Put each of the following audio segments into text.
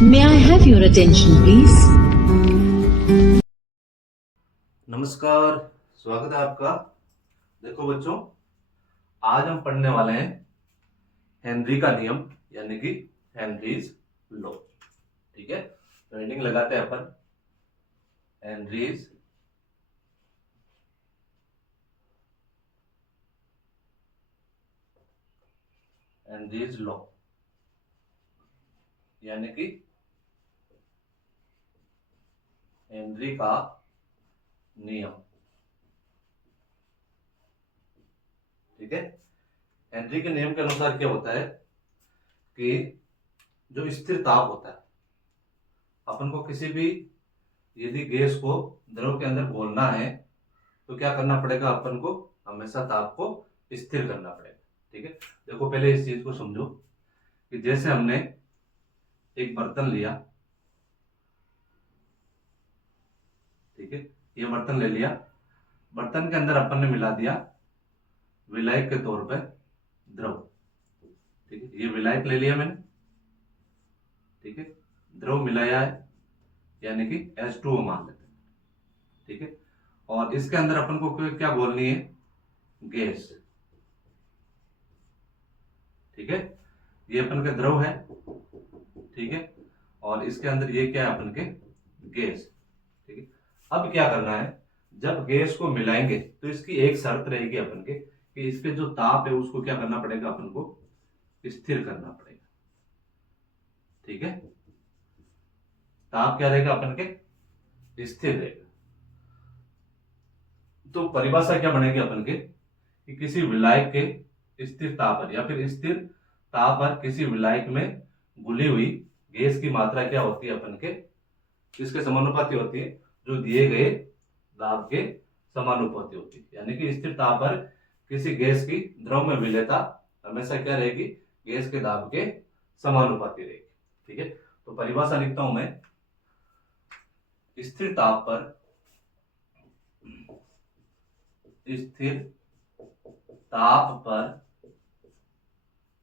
May I have your attention, please? नमस्कार, स्वागत है आपका। देखो बच्चों, आज हम पढ़ने वाले हैं हेनरी का नियम यानी कि हेनरीज लॉ। ठीक है, तो हेडिंग लगाते हैं अपन हेनरीज लॉ यानी कि हेनरी का नियम। ठीक है, हेनरी के नियम के अनुसार क्या होता है कि जो स्थिर ताप होता है, अपन को किसी भी यदि गैस को द्रव के अंदर घोलना है तो क्या करना पड़ेगा, अपन को हमेशा ताप को स्थिर करना पड़ेगा। ठीक है, देखो पहले इस चीज को समझो कि जैसे हमने एक बर्तन लिया, ठीक है, ये बर्तन ले लिया, बर्तन के अंदर अपन ने मिला दिया विलायक के तौर पे द्रव। ठीक है, ये विलायक ले लिया मैंने, ठीक है, द्रव मिलाया है यानी कि H2O मान लेते हैं। ठीक है, और इसके अंदर अपन को क्या बोलनी है, गैस। ठीक है, ये अपन का द्रव है, ठीक है, और इसके अंदर ये क्या है, अपन के गैस। ठीक है, अब क्या करना है, जब गैस को मिलाएंगे तो इसकी एक शर्त रहेगी अपन के कि इसके जो ताप है उसको क्या करना पड़ेगा, अपन को स्थिर करना पड़ेगा। ठीक है, ताप क्या रहेगा, अपन के स्थिर रहेगा। तो परिभाषा क्या बनेगी अपन के कि किसी विलायक के स्थिर ताप पर या फिर स्थिर ताप पर किसी विलायक में घुली हुई गैस की मात्रा क्या होती है, अपन के किसके समानुपाती होती है, जो दिए गए दाब के समानुपाती होती है। यानी कि स्थिर ताप पर किसी गैस की द्रव में विलेयता हमेशा क्या रहेगी, गैस के दाब के समानुपाती रहेगी। ठीक है, तो परिभाषा लिखता हूं मैं, स्थिर ताप पर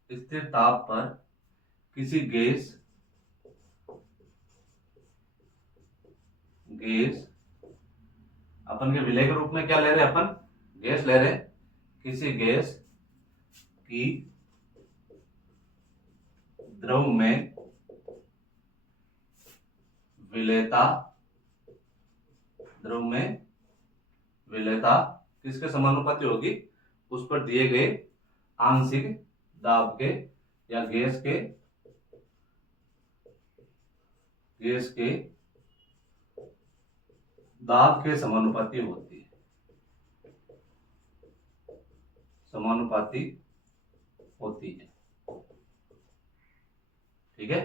स्थिर ताप पर किसी गैस अपन के विलय के रूप में क्या ले रहे हैं, अपन गैस ले रहे हैं, किसी गैस की द्रव में विलेयता किसके समानुपाती होगी, उस पर दिए गए आंशिक दाब के या गैस के दाब के समानुपाती होती है, ठीक है,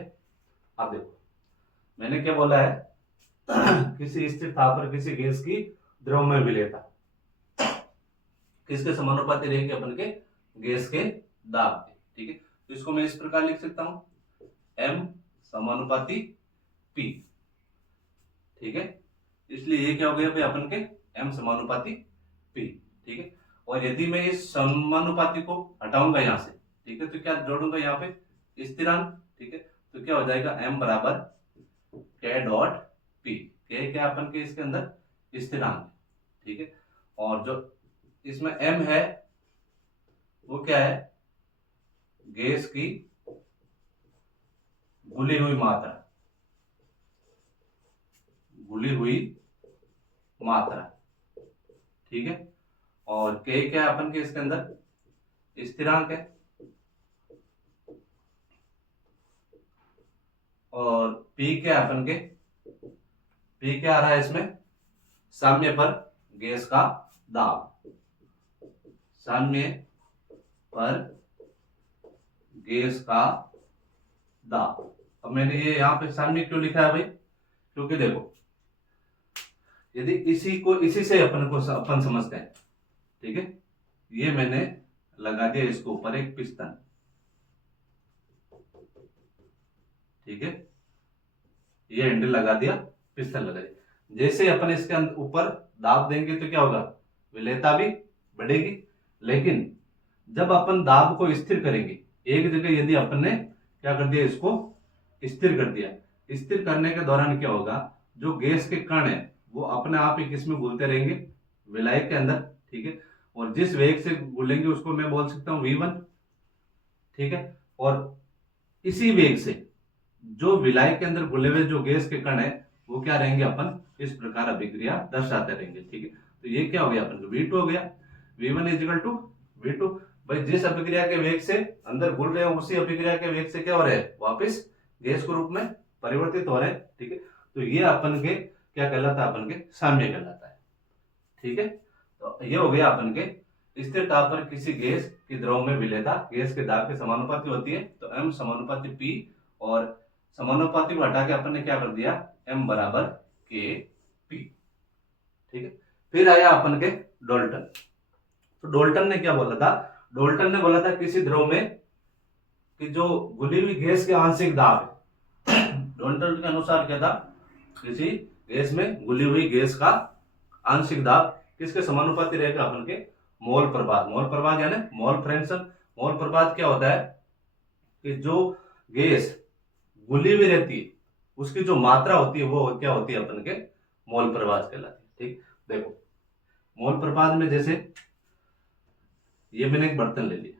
अब देखो मैंने क्या बोला है किसी स्थिर ताप पर किसी गैस की द्रव में विलेयता किसके समानुपाती रहेगी, अपन के गैस के दाब के। ठीक है, तो इसको मैं इस प्रकार लिख सकता हूं, M समानुपाती P। ठीक है, इसलिए ये क्या हो गया भाई, अपन के M समानुपाती P। ठीक है, और यदि मैं इस समानुपाती को हटाऊंगा यहां से, ठीक है, तो क्या जोड़ूंगा यहाँ पे स्थिरांक। ठीक है, तो क्या हो जाएगा, M बराबर K डॉट P। K क्या अपन के इसके अंदर स्थिरांक। ठीक है, और जो इसमें M है वो क्या है, गैस की घुली हुई मात्रा। ठीक है, और K क्या है अपन के इसके अंदर स्थिरांक है, और P क्या है अपन के, P क्या आ रहा है इसमें, साम्य पर गैस का दाब, साम्य पर गैस का दाब। अब मैंने ये यहां पे साम्य क्यों लिखा है भाई, क्योंकि देखो यदि इसी से अपन समझते हैं। ठीक है, ये मैंने लगा दिया इसको ऊपर एक पिस्टन। ठीक है, ये हैंडल लगा दिया, पिस्टन लगा दिया, जैसे अपन इसके ऊपर दाब देंगे तो क्या होगा, विलेयता भी बढ़ेगी। लेकिन जब अपन दाब को स्थिर करेंगे, एक जगह यदि अपन ने क्या कर दिया, इसको स्थिर कर दिया, स्थिर करने के दौरान क्या होगा, जो गैस के कण है वो अपने आप ही किस में घुलते रहेंगे, विलायक के अंदर, ठीक है। और जिस वेग से घुलेंगे उसको मैं बोल सकता हूं v1, ठीक है। और इसी वेग से जो विलायक के अंदर घुले हुए जो गैस के कण है वो क्या रहेंगे, अपन इस प्रकार अभिक्रिया दर्शाते रहेंगे, ठीक है। तो ये क्या हो गया अपन को, v2 हो गया, v1 इजिकल टू v2। भाई जिस अभिक्रिया के वेग से अंदर घुल रहे हैं उसी अभिक्रिया के वेग से क्या हो रहे हैं, वापस गैस के रूप में परिवर्तित हो रहे हैं, ठीक है। तो ये अपन के क्या कहलाता है, अपन के साम्य कहलाता है, ठीक है। तो ये हो गया अपन के स्थिर ताप पर किसी गैस की द्रव में विलेयता गैस के दाब के समानुपाती होती है, तो m समानुपाती p, और समानुपाती को हटा के अपन ने क्या कर दिया, m बराबर k p, ठीक है। फिर आया अपन के डाल्टन। तो डाल्टन ने क्या बोला था, डाल्टन ने बोला था किसी द्रव में कि जो घुली हुई गैस के आंशिक दाब है, डाल्टन के अनुसार क्या था, किसी गैस में घुली हुई गैस का आंशिक दाब किसके समानुपाती रहेगा, अपन के मोल प्रभाव। मोल प्रभाव यानी मोल फ्रैक्शन। मोल प्रभाव क्या होता है कि जो गैस घुली हुई रहती है उसकी जो मात्रा होती है वो क्या होती है, अपन के मोल प्रभाव कहलाती है, ठीक। देखो मोल प्रभाव में जैसे ये मैंने एक बर्तन ले लिया,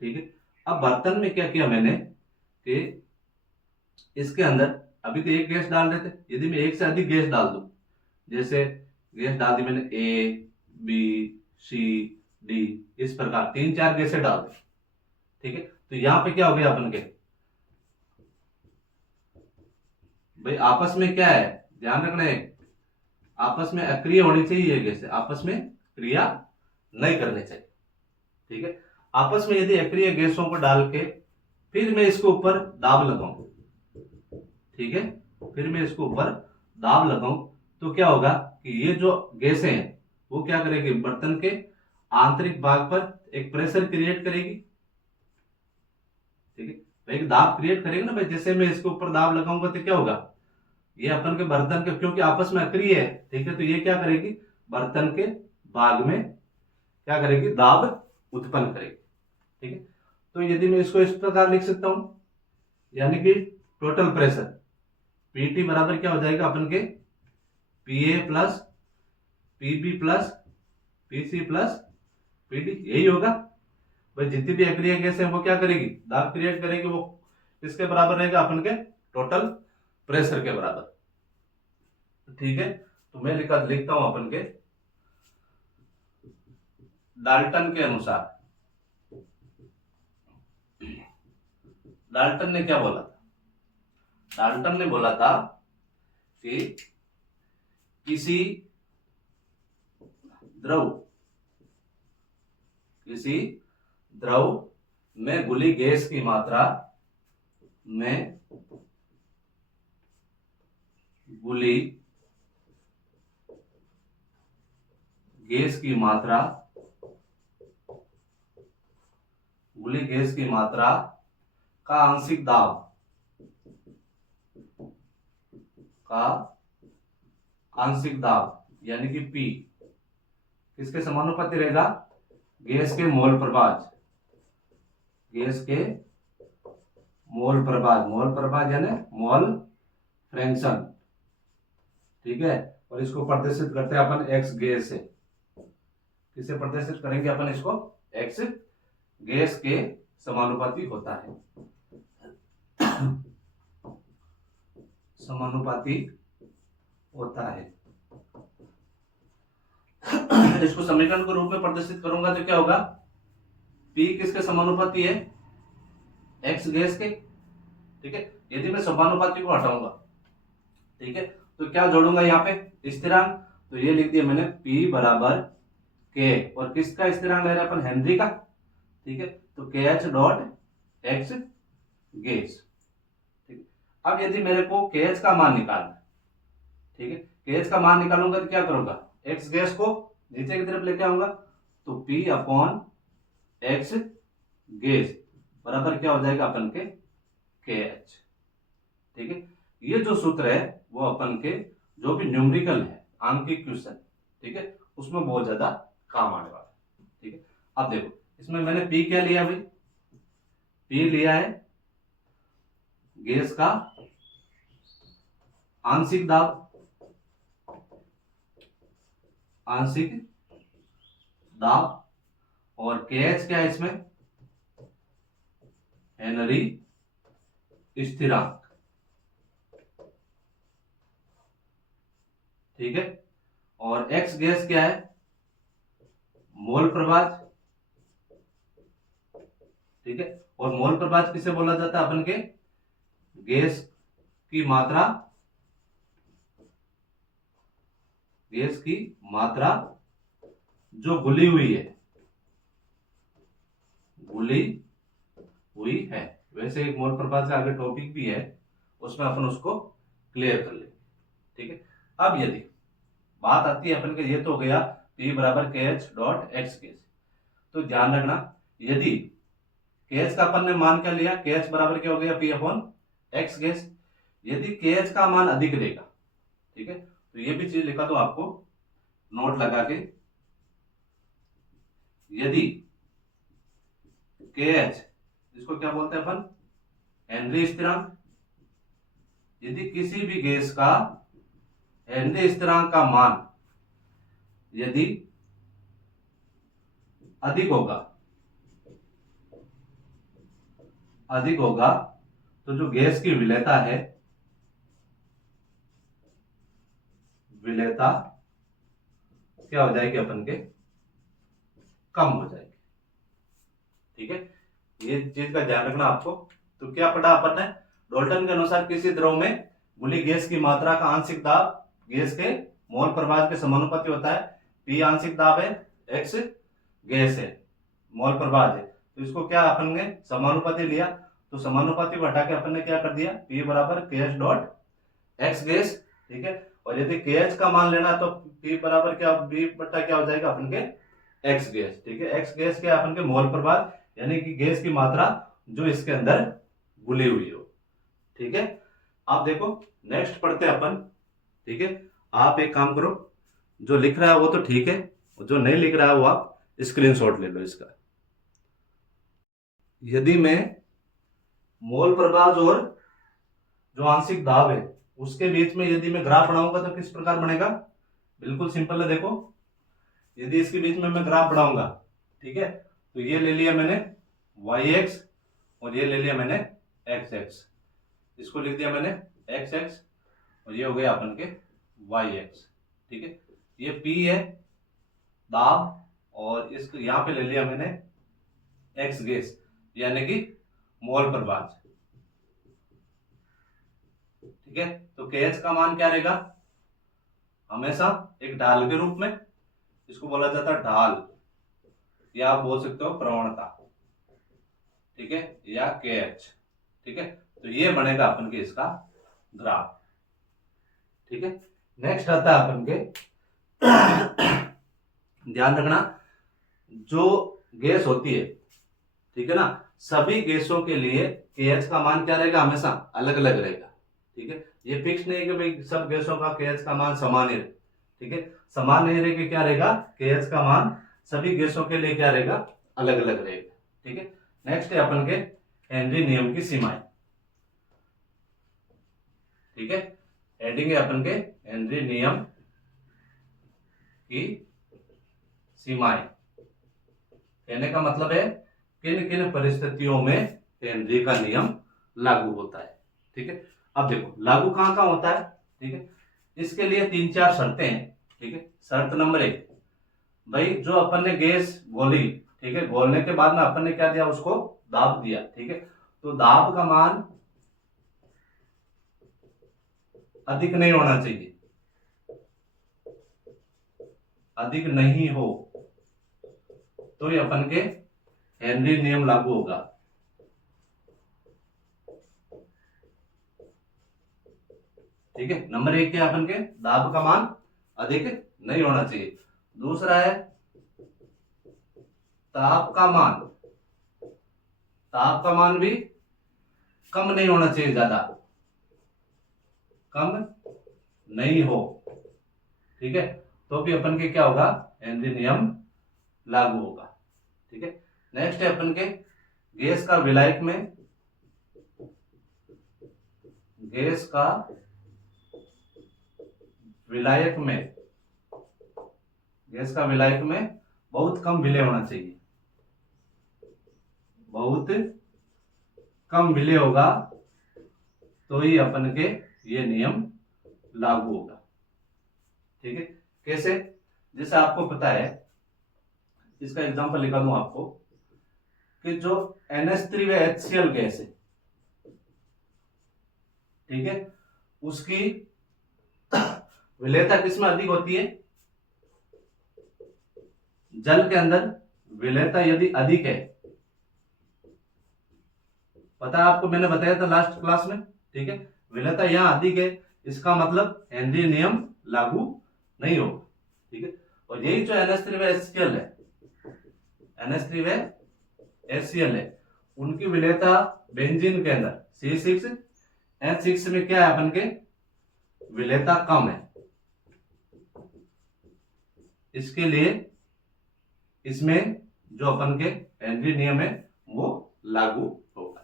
ठीक है। अब बर्तन में क्या किया मैंने कि इसके अंदर अभी तो एक गैस डाल रहे थे, यदि मैं एक से अधिक गैस डाल दूं, जैसे गैस डाल दी मैंने ए बी सी डी, इस प्रकार 3-4 गैसें डाल दी, ठीक है। तो यहां पे क्या हो गया अपन के, भाई आपस में क्या है, ध्यान रखना है, आपस में अक्रिय होनी चाहिए, ये गैसें आपस में क्रिया नहीं करनी चाहिए, ठीक है। आपस में यदि अक्रिय गैसों को डाल के फिर मैं इसके ऊपर दाब लगाऊं, ठीक है, फिर मैं इसके ऊपर दाब लगाऊं तो क्या होगा कि ये जो गैसें हैं वो क्या करेगी, बर्तन के आंतरिक भाग पर एक प्रेशर क्रिएट करेगी, ठीक है। तो एक दाब क्रिएट करेगी ना भाई, जैसे मैं इसके ऊपर दाब लगाऊंगा तो क्या होगा, ये अपन के बर्तन के, क्योंकि आपस में अक्रिय है, ठीक है, तो ये क्या करेगी, बर्तन के भाग में क्या करेगी, दाब उत्पन्न करेगी, ठीक है। तो यदि मैं इसको इस प्रकार लिख सकता हूं, यानी कि टोटल प्रेशर पीटी बराबर क्या हो जाएगा अपन के, PA plus PB plus PC plus PD, यही होगा भाई। जितनी भी अक्रिय गैस है वो क्या करेगी, दाब क्रिएट करेगी, वो किसके बराबर रहेगा, अपन के टोटल प्रेशर के बराबर, ठीक है। तो मैं लिखता हूं अपन के डाल्टन के अनुसार, डाल्टन ने क्या बोला था, डाल्टन ने बोला था कि किसी द्रव में घुली गैस की मात्रा में घुली गैस की मात्रा का आंशिक दाब यानी कि P किसके समानुपाती रहेगा, गैस के मोल प्रभाव यानी मोल फ्रैक्शन, ठीक है। और इसको प्रदर्शित करते हैं अपन एक्स गैस से, किसे प्रदर्शित करेंगे अपन इसको, एक्स गैस के समानुपाती होता है, समानुपाती होता है। इसको समीकरण के रूप में प्रदर्शित करूंगा तो क्या होगा, P किसके समानुपाती है, एक्स गैस के, ठीक है। यदि मैं समानुपाती को हटाऊंगा, ठीक है, तो क्या जोड़ूंगा यहाँ पे, स्थिरांक, तो ये लिख दिया मैंने P बराबर K, और किसका स्थिरांक ले रहे हैं अपन, हेनरी का, ठीक है। तो KH डॉट एक्स गैस, ठीक है। अब यदि मेरे को KH का मान निकालना है, ठीक है, KH का मान निकालूंगा तो क्या करूंगा, एक्स गैस को नीचे की तरफ लेके आऊंगा, तो P अपॉन एक्स गैस बराबर क्या हो जाएगा अपन के KH, ठीक है। ये जो सूत्र है वो अपन के जो भी न्यूमेरिकल है, आंकिक क्वेश्चन, ठीक है, उसमें बहुत ज्यादा काम आने वाला है, ठीक है। अब देखो इसमें मैंने P क्या लिया भाई, P लिया है गैस का आंशिक दाब, आंशिक दाब, और KH क्या है इसमें, हेनरी स्थिरांक, ठीक है। और X गैस क्या है, मोल प्रभाज, ठीक है। और मोल प्रभाज किसे बोला जाता है अपन के, गैस की मात्रा, गैस की मात्रा जो घुली हुई है, घुली हुई है। वैसे एक मोल प्रभाज का आगे टॉपिक भी है, उसमें अपन उसको क्लियर कर लेंगे, ठीक है। अब यदि बात आती है अपन के, ये तो हो गया P बराबर KH डॉट X गैस। तो ध्यान रखना, यदि KH का अपन ने मान क्या लिया, KH बराबर क्या हो गया, P अपॉन X गैस। यदि KH का मान अधिक रहेगा, ठीक है, तो ये भी चीज लिखा दो आपको नोट लगा के, यदि KH, इसको क्या बोलते हैं अपन, हेनरी स्थिरांक, यदि किसी भी गैस का हेनरी स्थिरांक का मान यदि अधिक होगा, अधिक होगा, तो जो गैस की विलेयता है, विलेयता क्या हो जाएगी अपन के, कम हो जाएगी, ठीक है। ये चीज का ध्यान रखना आपको। तो क्या पढ़ा अपन ने, डाल्टन के अनुसार किसी द्रव में घुली गैस की मात्रा का आंशिक दाब गैस के मोल प्रभाज के समानुपाती होता है। P आंशिक दाब है, X गैस है, मोल प्रभाज है, तो इसको क्या अपन ने समानुपाती लिया, तो समानुपाती को हटा के अपन ने क्या कर दिया, P बराबर KH डॉट X गैस, ठीक है। और यदि KH का मान लेना तो P बराबर क्या, B बटा क्या हो जाएगा अपन के X गैस, ठीक है। X गैस क्या अपन के मोल प्रभाज, यानी कि गैस की मात्रा जो इसके अंदर घुली हुई हो, ठीक है। आप देखो नेक्स्ट पढ़ते हैं अपन, ठीक है। आप एक काम करो, जो लिख रहा है वो तो ठीक है, जो नहीं लिख रहा है वो आप स्क्रीनशॉट ले लो इसका। यदि मैं मोल प्रभाज और जो आंशिक दाब है उसके बीच में यदि मैं ग्राफ बनाऊंगा तो किस प्रकार बनेगा, बिल्कुल सिंपल है। देखो यदि इसके बीच में मैं ग्राफ बनाऊंगा, ठीक है, तो ये ले लिया मैंने YX और ये ले लिया मैंने XX, इसको लिख दिया मैंने XX और ये हो गया अपन के YX, ठीक है। ये P है दाब, और इसको यहां पे ले लिया मैंने X गैस, यानी कि मोल प्रभाज, ठीक है। तो KH का मान क्या रहेगा, हमेशा एक ढाल के रूप में, इसको बोला जाता है ढाल, या आप बोल सकते हो प्रवणता, ठीक है, या KH, ठीक है। तो ये बनेगा अपन के इसका ग्राफ, ठीक है। नेक्स्ट आता है अपन के ध्यान रखना, जो गैस होती है, ठीक है ना, सभी गैसों के लिए KH का मान क्या रहेगा, हमेशा अलग अलग रहेगा, ठीक है। ये फिक्स नहीं है कि भाई सब गैसों का KH का मान समान ही रहे, ठीक है, समान नहीं रहेगा, क्या रहेगा, KH का मान सभी गैसों के लिए क्या रहेगा, अलग अलग रहेगा, ठीक है। नेक्स्ट है अपन के हेनरी नियम की सीमाएं, ठीक है। हेडिंग है अपन के हेनरी नियम की सीमाएं, कहने का मतलब है किन किन परिस्थितियों में हेनरी का नियम लागू होता है, ठीक है। अब देखो लागू कहां कहां होता है, ठीक है, इसके लिए 3-4 शर्तें हैं, ठीक है। शर्त नंबर 1, भाई जो अपन ने गैस घोली, ठीक है, घोलने के बाद में अपन ने क्या दिया, उसको दाब दिया, ठीक है, तो दाब का मान अधिक नहीं होना चाहिए, अधिक नहीं हो तो ये अपन के हेनरी नियम लागू होगा, ठीक है। नंबर 1 क्या अपन के, दाब का मान अधिक नहीं होना चाहिए। दूसरा है ताप का मान, ताप का मान भी कम नहीं होना चाहिए, ज्यादा कम नहीं हो, ठीक है, तो भी अपन के क्या होगा, हेनरी नियम लागू होगा, ठीक है। नेक्स्ट है अपन के गैस का विलायक में गैस का विलायक में बहुत कम विलय होना चाहिए, बहुत कम विलय होगा तो ही अपन के ये नियम लागू होगा। ठीक है, कैसे? जैसे आपको पता है, इसका एग्जांपल लिखा दूं आपको कि जो NH3 व HCl गैस है, ठीक है, उसकी विलेयता किसमें अधिक होती है? जल के अंदर विलेयता यदि अधिक है, पता है आपको, मैंने बताया था लास्ट क्लास में, ठीक है, विलेयता यहां अधिक है, इसका मतलब हेनरी नियम लागू नहीं होगा। ठीक है, और यही जो NH3 व HCl है, NH3 व HCl है, उनकी विलेयता बेंजीन के अंदर C6H6 में क्या है, अपन के विलेयता कम है, इसके लिए इसमें जो अपन के हेनरी नियम है वो लागू होगा।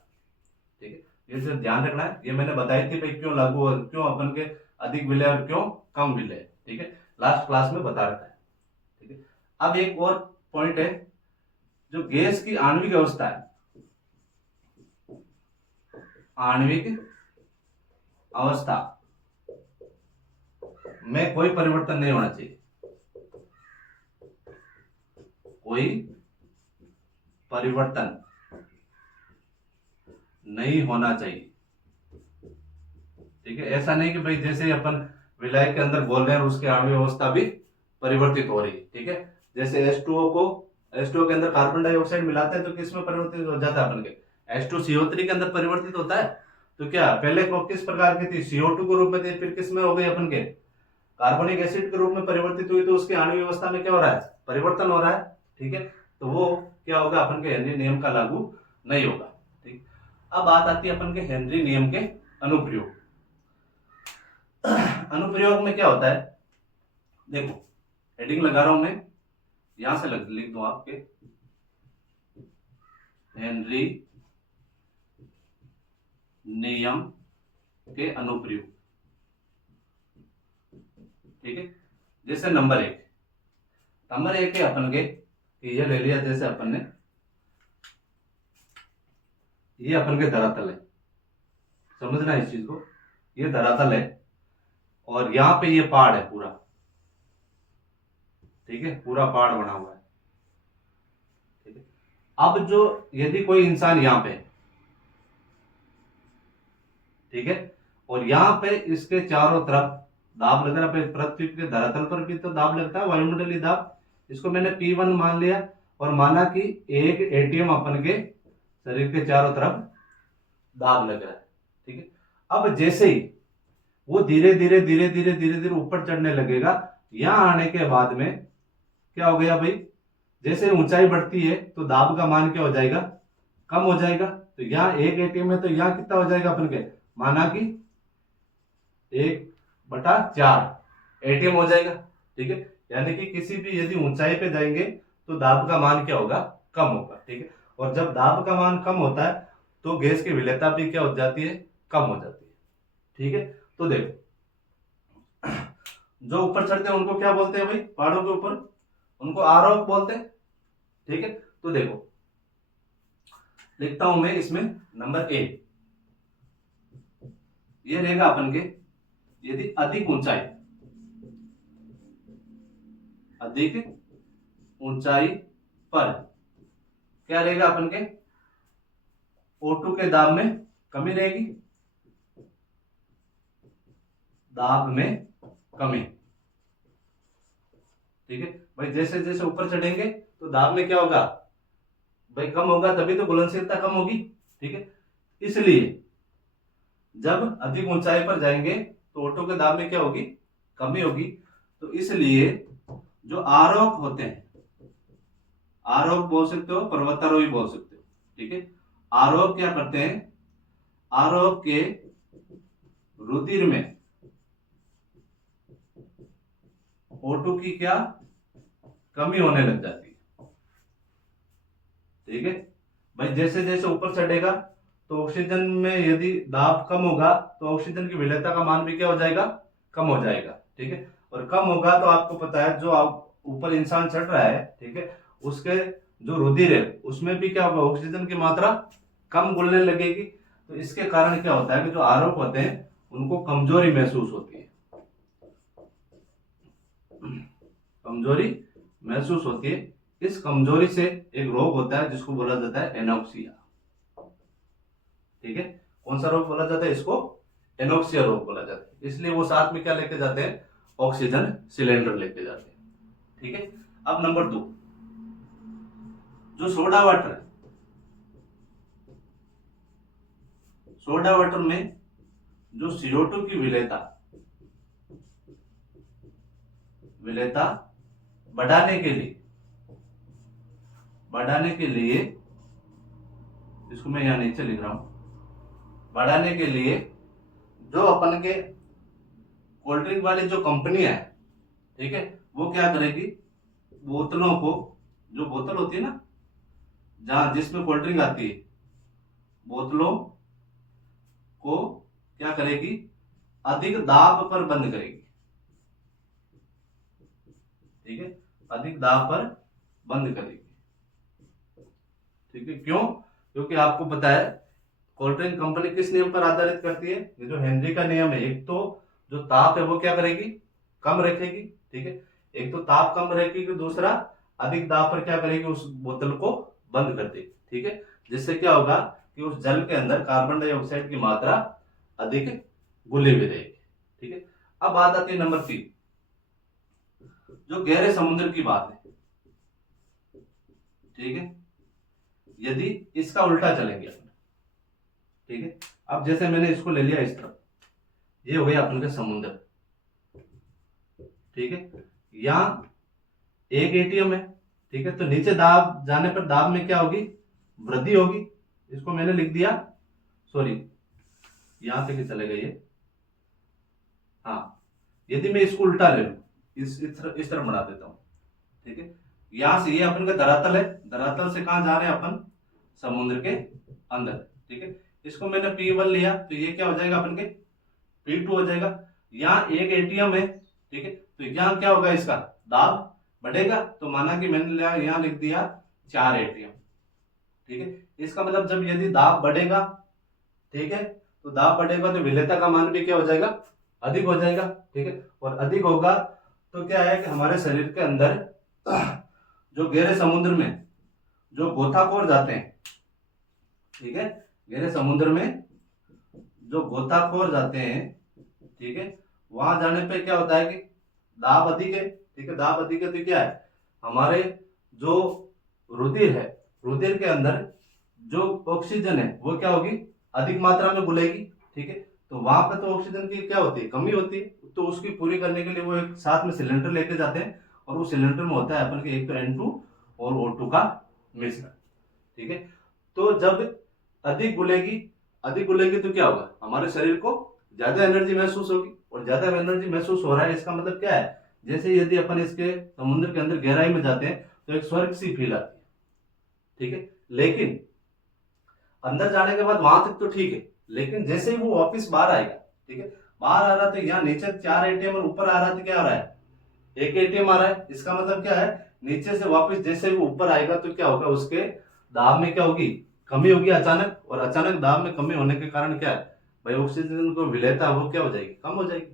ठीक है, ये सिर्फ ध्यान रखना है, ये मैंने बताई थी भाई क्यों लागू हो, क्यों अपन के अधिक विलय और क्यों कम विलय। ठीक है, लास्ट क्लास में बता रखा है। ठीक है, अब एक और पॉइंट है, जो गैस की आणविक अवस्था है, आणविक अवस्था में कोई परिवर्तन नहीं होना चाहिए, कोई परिवर्तन नहीं होना चाहिए। ठीक है, ऐसा नहीं कि भाई जैसे अपन विलायक के अंदर बोल रहे हैं उसकी आणविक अवस्था भी परिवर्तित हो रही है। ठीक है, जैसे H2O के अंदर कार्बन डाइऑक्साइड मिलाते हैं तो किस में परिवर्तित हो जाता है, अपन के H2CO3 के अंदर परिवर्तित होता है। तो क्या पहले को किस प्रकार की थी, CO2 के रूप में थी, फिर किस में हो गई, अपन के कार्बोनिक एसिड के रूप में परिवर्तित हुई, तो उसकी आणविक अवस्था में क्या हो रहा है, परिवर्तन हो रहा है। ठीक है, तो वो क्या होगा, अपन के हेनरी नियम का लागू नहीं होगा। ठीक, अब बात आती है अपन के हेनरी नियम के अनुप्रयोग। अनुप्रयोग में क्या होता है, देखो हेडिंग लगा रहा हूं मैं, यहां से लिख दो आपके हेनरी नियम के अनुप्रयोग। ठीक है, जैसे नंबर एक है अपन के, ये ले लिया, जैसे अपन ने ये अपन के धरातल है, समझना इस चीज को, ये धरातल है और यहां पे ये पहाड़ है पूरा। ठीक है, पूरा पहाड़ बना हुआ है। ठीक है, अब जो यदि कोई इंसान यहां पे, ठीक है, और यहां पे इसके चारों तरफ दाब लग रहा है, पृथ्वी के धरातल पर भी तो दाब लगता है, वायुमंडलीय दाब, इसको मैंने P1 मान लिया और माना कि एक एटीएम अपन के शरीर के चारों तरफ दाब लग रहा है। ठीक है, अब जैसे ही वो धीरे धीरे ऊपर चढ़ने लगेगा, यहां आने के बाद में क्या हो गया भाई, जैसे ऊंचाई बढ़ती है तो दाब का मान क्या हो जाएगा, कम हो जाएगा। तो यहाँ एक एटीएम है तो यहाँ कितना हो जाएगा, अपन के माना कि 1/4 एटीएम हो जाएगा। ठीक है, यानी कि किसी भी यदि ऊंचाई पे जाएंगे तो दाब का मान क्या होगा, कम होगा। ठीक है, और जब दाब का मान कम होता है तो गैस की विलेयता भी क्या हो जाती है, कम हो जाती है। ठीक है, तो देखो जो ऊपर चढ़ते हैं उनको क्या बोलते हैं भाई, पहाड़ों के ऊपर, उनको आरोह बोलते हैं। ठीक है, तो देखो लिखता हूं मैं इसमें नंबर ए, ये रहेगा अपन के, यदि अधिक ऊंचाई पर क्या रहेगा, अपन के O2 के दाब में कमी रहेगी, दाब में कमी। ठीक है भाई, जैसे जैसे ऊपर चढ़ेंगे तो दाब में क्या होगा भाई, कम होगा, तभी तो घुलनशीलता कम होगी। ठीक है, इसलिए जब अधिक ऊंचाई पर जाएंगे तो O2 के दाब में क्या होगी, कमी होगी। तो इसलिए जो आरोह होते हैं, आरोह बोल सकते हो, पर्वतारोही बोल सकते हो। ठीक है, आरोह क्या करते हैं, आरोह के रुधिर में O2 की क्या कमी होने लग जाती है। ठीक है भाई, जैसे जैसे ऊपर चढ़ेगा तो ऑक्सीजन में यदि दाब कम होगा तो ऑक्सीजन की विलेयता का मान भी क्या हो जाएगा, कम हो जाएगा। ठीक है, और कम होगा तो आपको पता है जो आप ऊपर इंसान चढ़ रहा है, ठीक है, उसके जो रुधिर है उसमें भी क्या होगा, ऑक्सीजन की मात्रा कम घुलने लगेगी। तो इसके कारण क्या होता है कि जो आरोप होते हैं उनको कमजोरी महसूस होती है, कमजोरी महसूस होती है। इस कमजोरी से एक रोग होता है जिसको बोला जाता है एनोक्सिया। ठीक है, कौन सा रोग बोला जाता है इसको, एनोक्सिया रोग बोला जाता है। इसलिए वो साथ में क्या लेके जाते हैं, ऑक्सीजन सिलेंडर लेके जाते हैं। ठीक है, अब नंबर 2, जो सोडा वाटर है, सोडा वाटर में जो CO2 की विलेयता बढ़ाने के लिए इसको मैं यहां नीचे लिख रहा हूं, बढ़ाने के लिए जो अपन के कोल्ड ड्रिंक वाली जो कंपनियां है, ठीक है, वो क्या करेगी, बोतलों को, जो बोतल होती है ना जहां जिसमें कोल्ड ड्रिंक आती है, बोतलों को क्या करेगी, अधिक दाब पर बंद करेगी। ठीक है, अधिक दाब पर बंद करेगी। ठीक है, क्यों, क्योंकि आपको पता है कोल्ड ड्रिंक कंपनी किस नियम पर आधारित करती है, ये जो हेनरी का नियम है, एक तो जो ताप है वो क्या करेगी, कम रखेगी। ठीक है, एक तो ताप कम रखेगी, दूसरा अधिक दाब पर क्या करेगी, उस बोतल को बंद कर देगी। ठीक है, जिससे क्या होगा कि उस जल के अंदर कार्बन डाइऑक्साइड की मात्रा अधिक घुली हुई रहेगी। ठीक है, अब बात आती है नंबर 3, जो गहरे समुद्र की बात है। ठीक है, यदि इसका उल्टा चलेंगे अपन, ठीक है, अब जैसे मैंने इसको ले लिया इस तरफ, ये हो गया अपन का समुद्र। ठीक है, यहां एक एटीएम है। ठीक है, तो नीचे दाब जाने पर दाब में क्या होगी, वृद्धि होगी। इसको मैंने लिख दिया, सॉरी यहां से चलेगा ये, हाँ, यदि मैं इसको उल्टा ले लूं, इस तरफ बढ़ा देता हूं। ठीक है, यहां से ये अपन का धरातल है, धरातल से कहां जा रहे हैं अपन, समुद्र के अंदर। ठीक है, इसको मैंने P1 लिया तो ये क्या हो जाएगा अपन के P2 हो जाएगा। यहाँ एक एटीएम है। ठीक है, तो यहाँ क्या होगा, इसका दाब बढ़ेगा, तो माना कि मैंने यहाँ लिख दिया 4 एटीएम। ठीक है, इसका मतलब जब यदि दाब बढ़ेगा, ठीक है, तो दाब बढ़ेगा तो विलेयता का मान भी क्या हो जाएगा, अधिक हो जाएगा। ठीक है, और अधिक होगा तो क्या है कि हमारे शरीर के अंदर जो गहरे समुद्र में जो गोताखोर जाते हैं, ठीक है, गहरे समुद्र में जो गोताखोर जाते हैं, ठीक है, वहां जाने पे क्या होता है कि दाब अधिक है। ठीक है, दाब अधिक है तो क्या है, हमारे जो रुधिर है, रुधिर के अंदर जो ऑक्सीजन है वो क्या होगी, अधिक मात्रा में घुलेगी। ठीक है, तो वहां पे तो ऑक्सीजन की क्या होती है, कमी होती है, तो उसकी पूरी करने के लिए वो एक साथ में सिलेंडर लेके जाते हैं, और वो सिलेंडर में होता है अपन के एक तो N2 और O2 का मिश्रण। ठीक है, तो जब अधिक घुलेगी तो क्या होगा, हमारे शरीर को ज्यादा एनर्जी महसूस होगी, और ज्यादा एनर्जी महसूस हो रहा है, इसका मतलब क्या है, जैसे यदि अपन इसके समुद्र के अंदर गहराई में जाते हैं तो एक स्वर्ग सी फील आती है। ठीक है, लेकिन अंदर जाने के बाद वहां तक तो ठीक है, लेकिन जैसे ही वो वापस बाहर आएगा, ठीक है, बाहर आ रहा तो यहाँ नीचे 4 एटीएम और ऊपर आ रहा तो क्या आ रहा है, एक एटीएम आ रहा है। इसका मतलब क्या है, नीचे से वापस जैसे वो ऊपर आएगा तो क्या होगा, उसके दाब में क्या होगी, कमी होगी अचानक, और अचानक दाब में कमी होने के कारण क्या है भाई, ऑक्सीजन को विलेयता वो क्या हो जाएगी, कम हो जाएगी।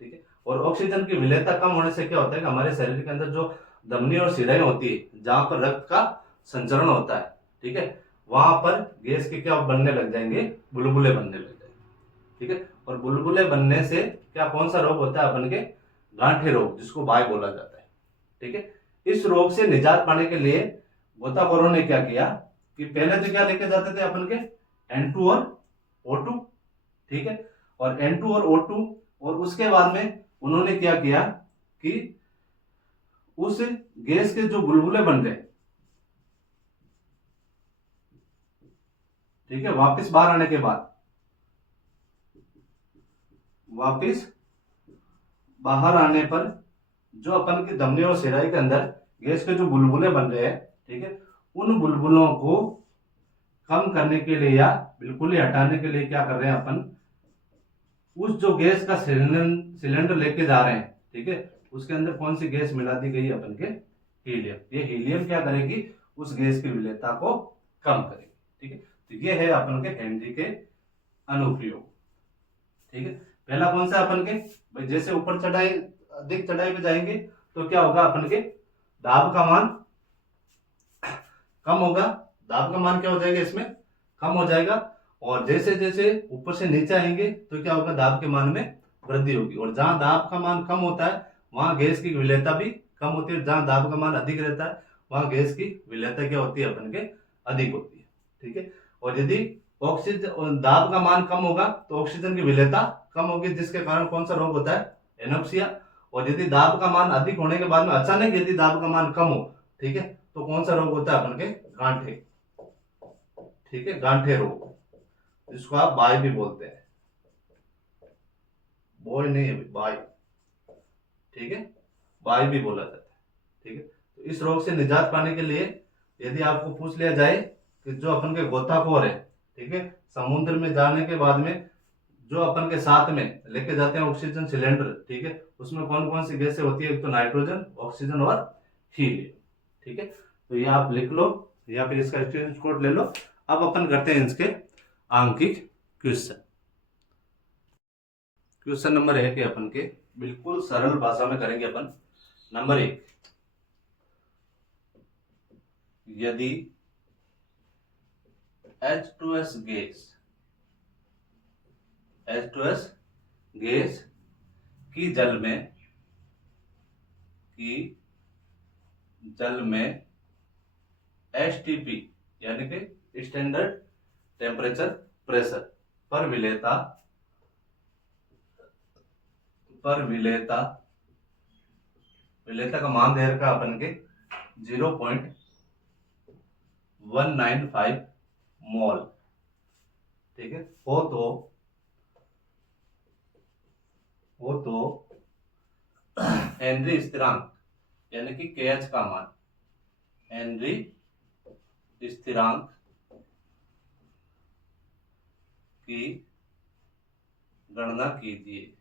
ठीक है, और ऑक्सीजन की विलेयता कम होने से क्या होता है कि हमारे शरीर के अंदर जो धमनी और शिराएं होती है, जहां पर रक्त का संचरण होता है, ठीक है, वहां पर गैस के क्या बनने लग जाएंगे, बुलबुले बनने लग जाएंगे। ठीक है, और बुलबुले बनने से क्या, कौन सा रोग होता है अपन के, गांठे रोग, जिसको बाय बोला जाता है। ठीक है, इस रोग से निजात पाने के लिए गोताखोरों ने क्या किया कि पहले तो क्या लेके जाते थे अपन के N2 और O2। ठीक है, और N2 और O2, और उसके बाद में उन्होंने क्या किया कि उस गैस के जो बुलबुले बन गए, ठीक है, वापस बाहर आने के बाद, वापस बाहर आने पर जो अपन की धमनी और शिराई के अंदर गैस के जो बुलबुले बन रहे हैं, ठीक है, उन बुलबुलों को कम करने के लिए या बिल्कुल ही हटाने के लिए क्या कर रहे हैं अपन, उस जो गैस का सिलेंडर लेके जा रहे हैं, ठीक है, उसके अंदर कौन सी गैस मिला दी गई अपन के, हीलियम। ये हीलियम क्या करेगी, उस गैस की विलेयता को कम करेगी, ठीक है। तो ये है अपन के हेनरी के अनुप्रयोग, ठीक है। पहला कौन सा अपन के, भाई जैसे ऊपर चढ़ाई, अधिक चढ़ाई पे जाएंगे तो क्या होगा, अपन के दाब का मान कम होगा, दाब का मान क्या हो जाएगा, इसमें कम हो जाएगा। और जैसे जैसे ऊपर से नीचे आएंगे तो क्या होगा, दाब के मान में वृद्धि होगी। और जहां दाब का मान कम होता है वहां गैस की विलेयता भी कम होती है, जहां दाब का मान अधिक रहता है वहां गैस की विलेयता क्या होती है, अपन के अधिक होती है, ठीक है। और यदि ऑक्सीजन दाब का मान कम होगा तो ऑक्सीजन की विलेयता कम होगी, जिसके कारण कौन सा रोग होता है, एनोक्सिया। और यदि दाब का मान अधिक होने के बाद में अचानक यदि दाब का मान कम हो, ठीक है, तो कौन सा रोग होता है, अपन के गांठे, ठीक है, गांठे रोग, जिसको आप बाय भी बोलते हैं, बॉय नहीं बाय, ठीक है, बाय भी बोला जाता है, ठीक है। तो इस रोग से निजात पाने के लिए यदि आपको पूछ लिया जाए कि जो अपन के गोताखोर है, ठीक है, समुद्र में जाने के बाद में जो अपन के साथ में लेके जाते हैं ऑक्सीजन सिलेंडर, ठीक है, उसमें कौन कौन सी गैसें होती है, एक तो नाइट्रोजन, ऑक्सीजन और हीलियम, ठीक है। तो ये आप लिख लो या फिर इसका स्क्रीनशॉट ले लो। अब अपन करते हैं इसके आंकिक क्वेश्चन। क्वेश्चन नंबर 1 है अपन के, बिल्कुल सरल भाषा में करेंगे अपन। नंबर 1, यदि H2S गैस की जल में STP यानी कि स्टैंडर्ड टेम्परेचर प्रेशर पर विलेयता का मान दे रखा अपन के 0.195 मोल, ठीक है, हो तो हेनरी स्थिरांक यानी कि KH का मान, हेनरी स्थिरांक की गणना कीजिए।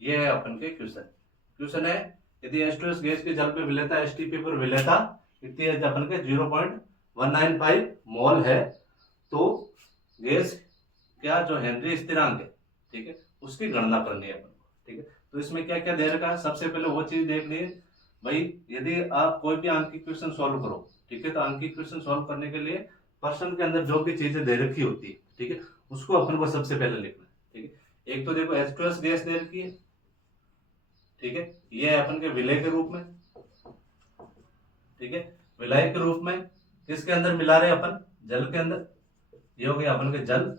यह है अपन के क्वेश्चन है, यदि H2S गैस के जल पे विलेयता STP पर विलेयता कितनी है, अपन के 0.195 मोल है, तो गैस क्या जो हेनरी स्थिरांक है, ठीक है, उसकी गणना करनी है अपन को, ठीक है। तो इसमें क्या क्या दे रखा है, सबसे पहले वो चीज देख लीजिए भाई, यदि आप कोई भी आंकिक क्वेश्चन सॉल्व करो, ठीक है, तो आंकिक क्वेश्चन सॉल्व करने के लिए प्रश्न के अंदर जो भी चीजें दे रखी होती है, ठीक है, उसको अपन को सबसे पहले लिखना है, ठीक है। एक तो देखो H2S गैस दे रखी है, ठीक है, ये है अपन के विलय के रूप में, ठीक है, विलय के रूप में किसके अंदर मिला रहे अपन, जल के अंदर, ये हो गया अपन के जल,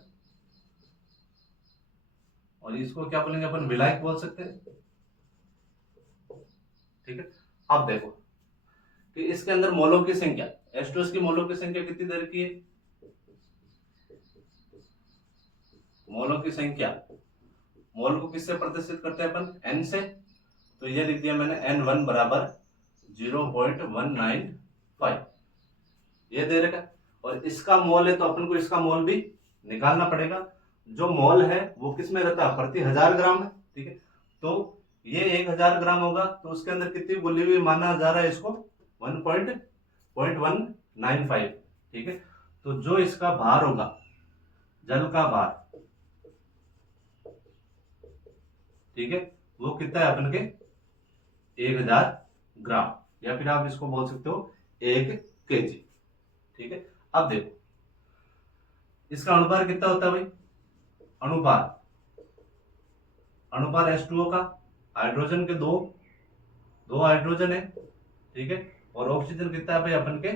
और इसको क्या बोलेंगे अपन, विलायक बोल सकते हैं, ठीक है। अब देखो कि इसके अंदर मोलों की संख्या, H2S की मोलों की संख्या कितनी दे रखी है, मोलों की संख्या, मोल को किससे प्रदर्शित करते हैं अपन, N से, तो ये लिख दिया मैंने N1 बराबर 0.195, ये दे रखा। और इसका मोल है तो अपन को इसका मोल भी निकालना पड़ेगा, जो मोल है वो किस में रहता है, प्रति 1000 ग्राम है, ठीक है। तो ये 1000 ग्राम होगा तो उसके अंदर कितनी घुली हुई माना जा रहा है इसको, 1.195, ठीक है। तो जो इसका भार होगा, जल का भार, ठीक है, वो कितना है अपन के 1000 ग्राम, या फिर आप इसको बोल सकते हो 1 kg, ठीक है। अब देखो इसका अनुपात कितना होता है भाई, अनुपात H2O का, हाइड्रोजन के दो हाइड्रोजन है, ठीक है, और ऑक्सीजन कितना है भाई अपन के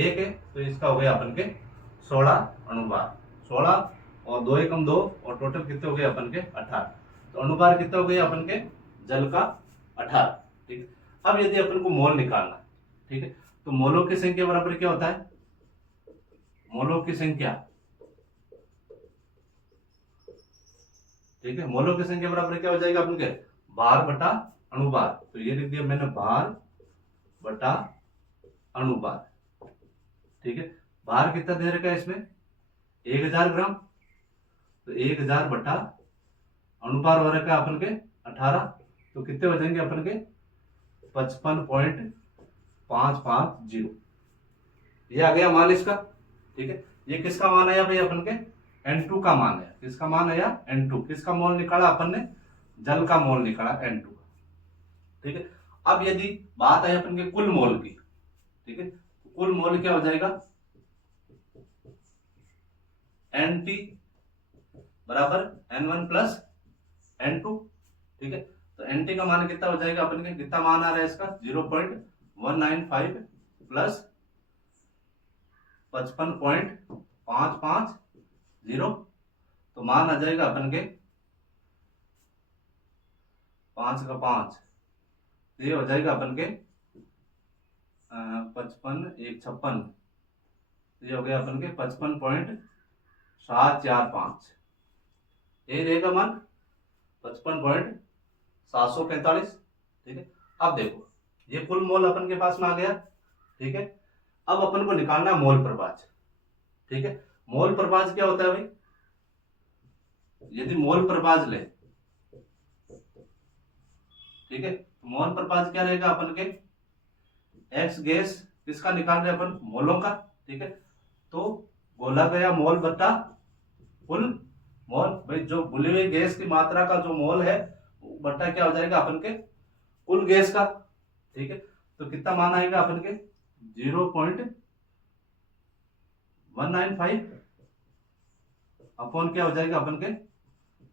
1 है, तो इसका हो गया अपन के 16 अनुपात, 16 और 2 एकम 2 और टोटल कितने हो गए अपन के 18, तो अनुपात कितना हो गया अपन के जल का 18, ठीक है। अब यदि अपन को मोल निकालना, ठीक है, तो मोलों की संख्या बराबर क्या होता है, मोलों की संख्या, ठीक है, मोलों की संख्या बराबर क्या हो जाएगा अपन के भार बटा अनुपात, तो ये लिख दिया मैंने भार बटा अनुपात, ठीक है। भार कितना दे रखा है इसमें 1000 ग्राम, तो 1000 बटा अनुपात हो रखा है अपन के 18, तो कितने हो जाएंगे अपन के 55.550। ये आ गया मान इसका, ठीक है। ये किसका मान आया भाई अपन के N2 का मान है। किसका मान आया N2, किसका मोल निकाला अपन ने, जल का मोल निकाला N2 का, ठीक है। अब यदि बात है अपन के कुल मोल की, ठीक है, तो कुल मोल क्या हो जाएगा NT बराबर N1 प्लस N2, ठीक है। तो NT का मान कितना हो जाएगा अपन के, कितना मान आ रहा है इसका 0.195 प्लस 55.550, तो मान आ जाएगा अपन के 5 का 5, ये हो जाएगा अपन के 55 1 56, ये हो गया अपन के 55.745, यही रहेगा मान 55.745, ठीक है। अब देखो ये कुल मोल अपन के पास में आ गया, ठीक है। अब अपन को निकालना है मोल प्रभाज, ठीक है। मोल प्रभाज क्या होता है भाई, यदि मोल प्रभाज ले, ठीक है, तो मोल प्रभाज क्या रहेगा अपन के एक्स गैस किसका निकाल रहे अपन मोलों का, ठीक है। तो बोला गया मोल बटा कुल मोल, भाई जो बुली हुई गैस की मात्रा का जो मोल है बटा क्या हो जाएगा अपन के कुल गैस का, ठीक है। तो कितना मान आएगा अपन के 0.195 अपॉन क्या हो जाएगा अपन के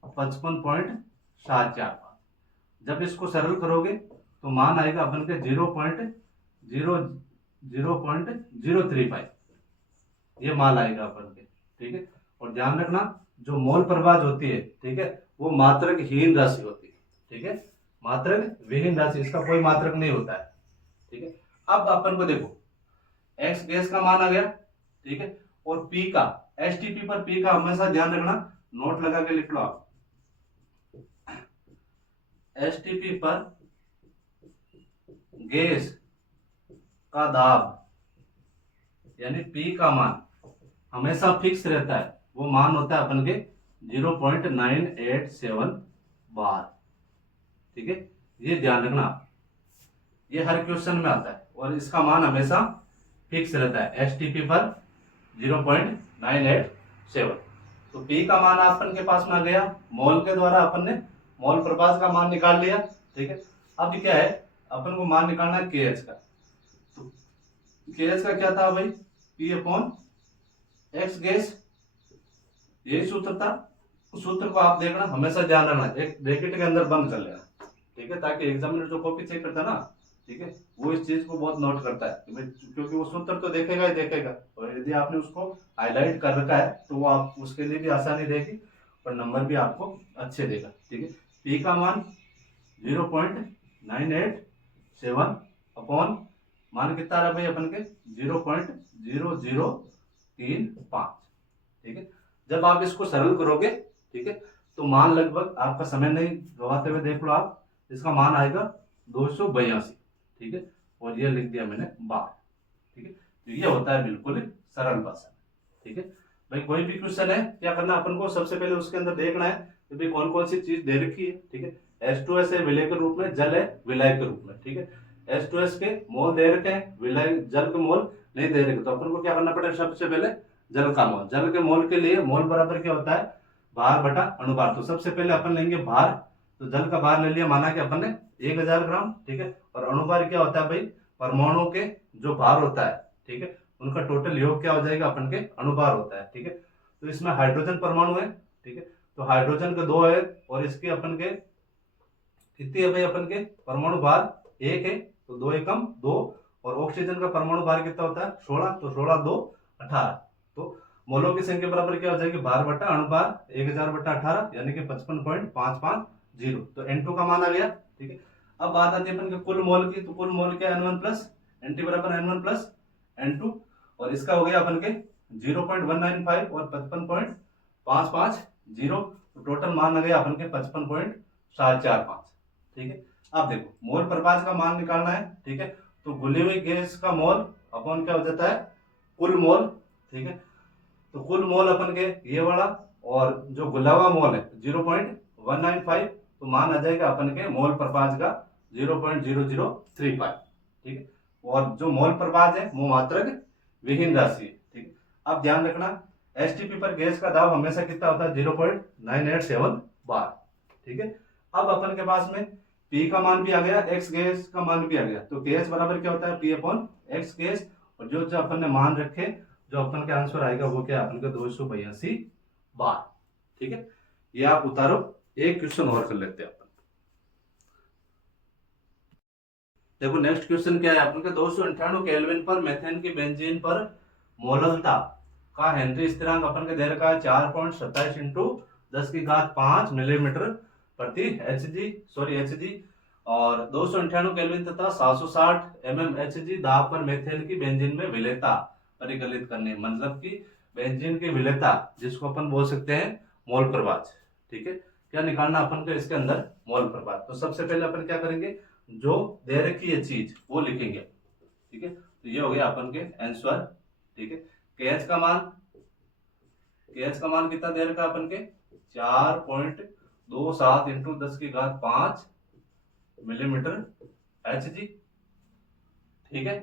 55.745। जब इसको सरल करोगे तो मान आएगा अपन के 0.035, ये मान आएगा अपन के, ठीक है। और ध्यान रखना जो मोल प्रभाज होती है, ठीक है, वो मात्रकहीन राशि होती है, ठीक है, मात्रक विहीन राशि, इसका कोई मात्रक नहीं होता है, ठीक है। अब अपन को देखो एक्स गैस का मान आ गया, ठीक है, और पी का एसटीपी पर पी का हमेशा ध्यान रखना, नोट लगा के लिख लो आप, एसटीपी पर गैस का दाब यानी पी का मान हमेशा फिक्स रहता है, वो मान होता है अपन के 0.987 बार, ठीक है। ये ध्यान रखना, ये हर क्वेश्चन में आता है और इसका मान हमेशा फिक्स रहता है एसटीपी पर 0.987। तो पी का मान अपन के पास में आ गया, मोल के द्वारा अपन ने मोल प्रभाज का मान निकाल लिया, ठीक है। अब क्या है अपन को मान निकालना है केएच का, तो केएच का क्या था भाई पी अपॉन एक्स गैस, यही सूत्र था। उस सूत्र को आप देखना, हमेशा ध्यान रखना, एक ब्रैकेट के अंदर बंद कर लेना, ठीक है, ताकि एग्जामिनर जो कॉपी चेक करता है ना, ठीक है, वो इस चीज को बहुत नोट करता है, क्योंकि वो सूत्र तो देखेगा ही देखेगा, और यदि आपने उसको हाईलाइट कर रखा है तो वो आप उसके लिए भी आसानी रहेगी और नंबर भी आपको अच्छे देगा, ठीक है। पी का मान 0.987 अपॉन मान कितना आ रहा है भाई अपन के 0.0035, ठीक है। जब आप इसको सरल करोगे, ठीक है, तो मान लगभग आपका समय नहीं गवाते हुए देख लो आप, इसका मान आएगा 282, ठीक है, और ये लिख दिया मैंने बार, ठीक है। तो ये होता है बिल्कुल सरल भाषा, ठीक है। भाई कोई भी क्वेश्चन है क्या करना अपन को, सबसे पहले उसके अंदर देखना है कि भाई कौन कौन सी चीज दे रखी है, ठीक है। H2S है विलय के रूप में, जल है विलय के रूप में, ठीक है। H2S के मोल दे रखे हैं, विलय जल के मोल नहीं दे रखे, तो अपन को क्या करना पड़ेगा, सबसे पहले जल का मोल, जल के मोल के लिए मोल बराबर क्या होता है भार बटा अनुभार। तो सबसे पहले अपन लेंगे भार, तो जल का भार ले लिया, माना कि अपन ने 1000 ग्राम, ठीक है। और अनुभार क्या होता है भाई परमाणु के जो भार होता है, ठीक है, उनका टोटल योग क्या हो जाएगा अपन के अनुभार होता है, ठीक है। तो इसमें हाइड्रोजन परमाणु है, ठीक है, तो हाइड्रोजन के 2 है और इसके अपन के कितनी है भाई अपन के परमाणु भार 1 है, तो 2 एकम 2, और ऑक्सीजन का परमाणु भार कितना होता है 16, तो 16 2 18, तो मोलों की संख्या बराबर क्या हो जाएगी भार बटा अणुभार 1000 बटा 18 यानी कि 55.550, तो N2 का मान आ गया, ठीक है। अब बात आती है अपन के कुल मोल की, तो कुल मोल क्या N1 प्लस NT बराबर N1 प्लस N2, और इसका हो गया अपन के 0.195 और 55.550, तो टोटल मान आ गया अपन के 55.745, ठीक है। अब देखो मोल प्रभाज का मान निकालना है, ठीक है, तो घुली हुई गैस का मोल अपॉन क्या हो जाता है कुल मोल, ठीक है। तो कुल मोल अपन के ये वाला, और जो गुलावा मोल है 0.195, तो मान आ जाएगा अपन के मोल प्रभाज का 0.0035, ठीक है। और जो मोल प्रभाज है वो मात्रक विहीन राशि है, ठीक है। अब ध्यान रखना एसटीपी पर गैस का दाब हमेशा कितना होता है 0.987 बार, ठीक है। अब अपन के पास में पी का मान भी आ गया, एक्स गैस का मान भी आ गया, तो गैस बराबर क्या होता है पी अपॉन एक्स गैस, और जो जो अपन ने मान रखे, जो अपन का आंसर आएगा वो क्या अपन का 282 बार, ठीक है। ये आप उतारो, एक क्वेश्चन और कर लेते हैं अपन। देखो नेक्स्ट क्वेश्चन क्या है अपन का, 298 केल्विन पर मेथेन की बेंजीन पर मोललता का हेनरी स्थिरांक अपन के दे रखा है 4.27 इंटू 10⁵ मिलीमीटर प्रति एचजी, और 298 केल्विन तथा 760 एचजी दाब पर मेथेन की बेंजीन में विलेयता परिकलित करने, मतलब कि बेंजीन की विलेयता जिसको अपन बोल सकते हैं मोल प्रभाज, ठीक है। क्या निकालना अपन को इसके अंदर मोल प्रभाज। तो सबसे पहले अपन क्या करेंगे, जो दे रखी है चीज वो लिखेंगे, ठीक है। तो ये हो गया अपन के आंसर, ठीक है। केएच का मान कितना दे रखा अपन के 4.27 इंटू 10⁵ मिलीमीटर एचजी, ठीक है।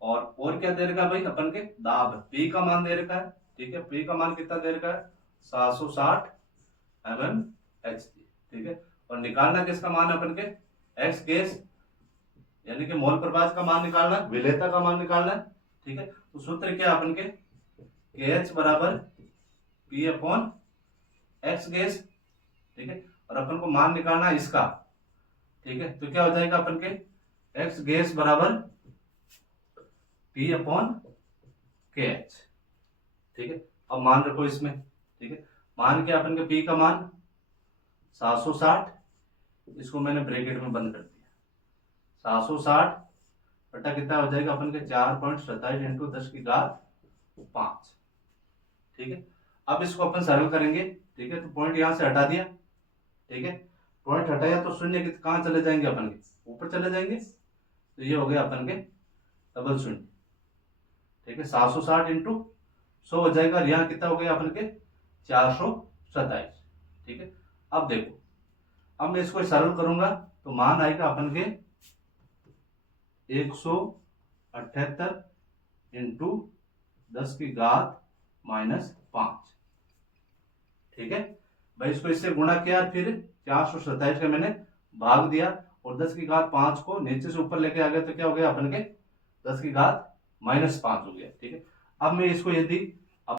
और क्या दे रखा भाई अपन के दाब, पी का मान दे रखा है, ठीक है। पी का मान कितना दे रखा है 760 एचजी, ठीक है। और निकालना किसका मान है अपन के एक्स गैस, यानी कि मोल प्रभाज का मान निकालना, विलेयता का मान निकालना, ठीक है। तो सूत्र क्या अपन के KH बराबर P अपॉन एक्स गैस, ठीक है। और अपन को मान निकालना इसका, ठीक है। तो क्या हो जाएगा अपन के एक्स गैस बराबर P अपॉन KH, ठीक है। अब मान रखो इसमें, ठीक है। मान के अपन के P का मान 760, इसको मैंने ब्रैकेट में बंद कर दिया, 760 बटा कितना हो जाएगा अपन के 4.27 इंटू 10⁵5, ठीक है। अब इसको अपन सरल करेंगे, ठीक है। तो पॉइंट यहां से हटा दिया, ठीक है। पॉइंट हटाया तो शून्य कहां चले जाएंगे अपन के ऊपर चले जाएंगे, तो ये हो गया अपन के डबल शून्य, ठीक है। 760 इंटू 100 हो जाएगा, यहाँ कितना हो गया अपन के 427, ठीक है। अब देखो, अब मैं इसको सरल करूंगा तो मान आएगा अपन के 178 इंटू 10⁻⁻5, ठीक है भाई। इसको इससे गुणा किया, फिर 427 का मैंने भाग दिया, और 10⁻5 को नीचे से ऊपर लेके आ गया, तो क्या हो गया अपन के 10⁻⁻5 हो गया, ठीक है। अब मैं इसको यदि